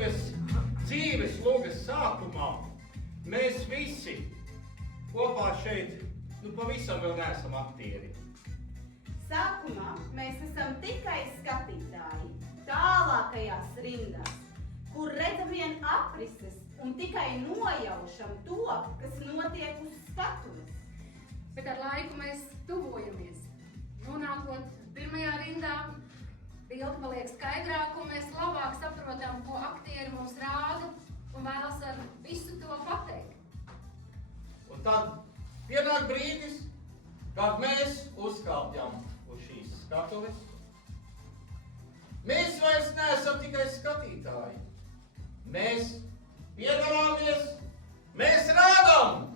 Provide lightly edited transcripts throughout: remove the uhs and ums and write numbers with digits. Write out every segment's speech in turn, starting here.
dzīves logas sākumā mēs visi kopā šeit pavisam vēl neesam aktieri. Sākumā mēs esam tikai skatītāji, tālākajās rindās, kur redzam vien aprises un tikai nojaušam to, kas notiek uz skatuves. Bet ar laiku mēs tuvojamies. Nonākot pirmajā rindā, bilde paliek skaidrāka un mēs labāk saprotam, ko aktieri mums rāda un vēlas ar visu to pateikt. Un tad pienāk brīdis, kad mēs uzkāpjam uz šīs skatuves. Mēs vairs neesam tikai skatītāji. Mēs piedalāmies, mēs rādām!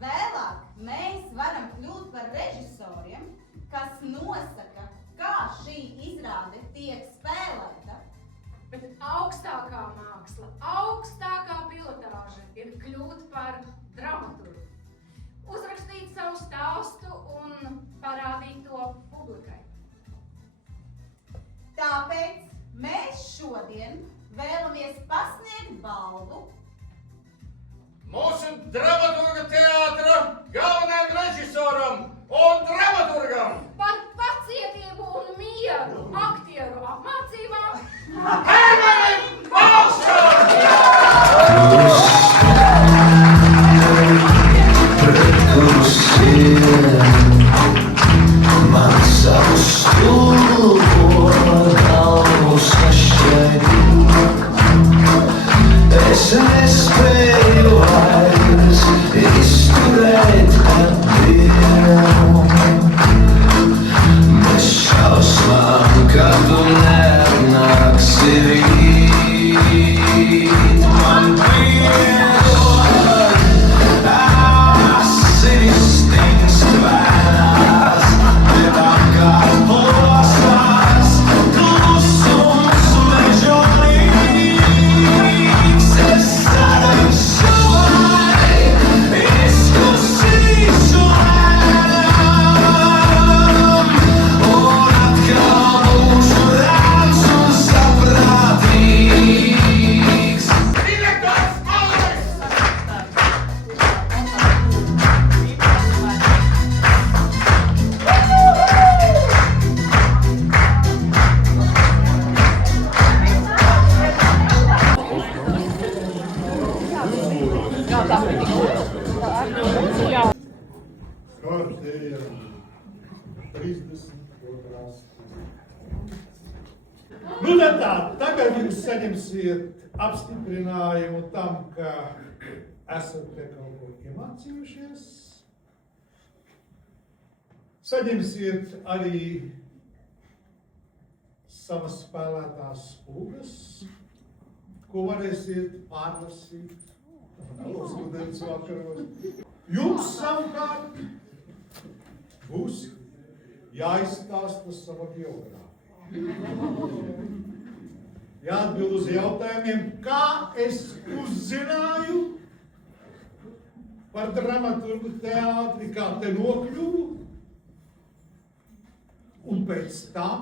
Vēlāk mēs varam kļūt par režisoriem, kas nosaka, kā šī izrāde tiek spēlēta. Bet augstākā māksla, augstākā pilotāža ir kļūt par dramaturgu. Uzrakstīt savu stāstu un parādīt to publikai. Tāpēc mēs šodien vēlamies pasniegt balvu Mūsu dramaturga teātra galvenajam režisoram un dramaturgam! Par pacietību un mieru aktieru apmācībām Hermanim Balsam! Man savu stulbo galvu sašķēdīt. Es nespēju vairs izturēt dienu. Bez šausmām, ka tu neatnāksi rīt. Man piedod, asinis stings vēlās, bet apkārt plosās klusums mežonīgs. Es sarīšu lai, izkusīšu lēnām, un atkal būšu rāms un saprātīgs. Direktors Māris! Kārtēja 32. Nu tad tā, tagad jūs saņemsiet apstiprinājumu tam, ka esat te kaut ko iemācījušies. Saņemsiet arī savas spēlētās spulgas, ko varēsiet pārlasīt alos ūdens vakaros. Jums savukārt būs jāizstāsta sava biogrāfija. Jāatbild uz jautājumiem, kā es uzzināju par dramaturgu teātri, kā te nokļuvu, un pēc tam,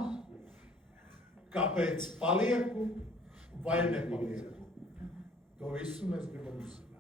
kāpēc palieku vai nepalieku. To visu mēs gribam uzzināt.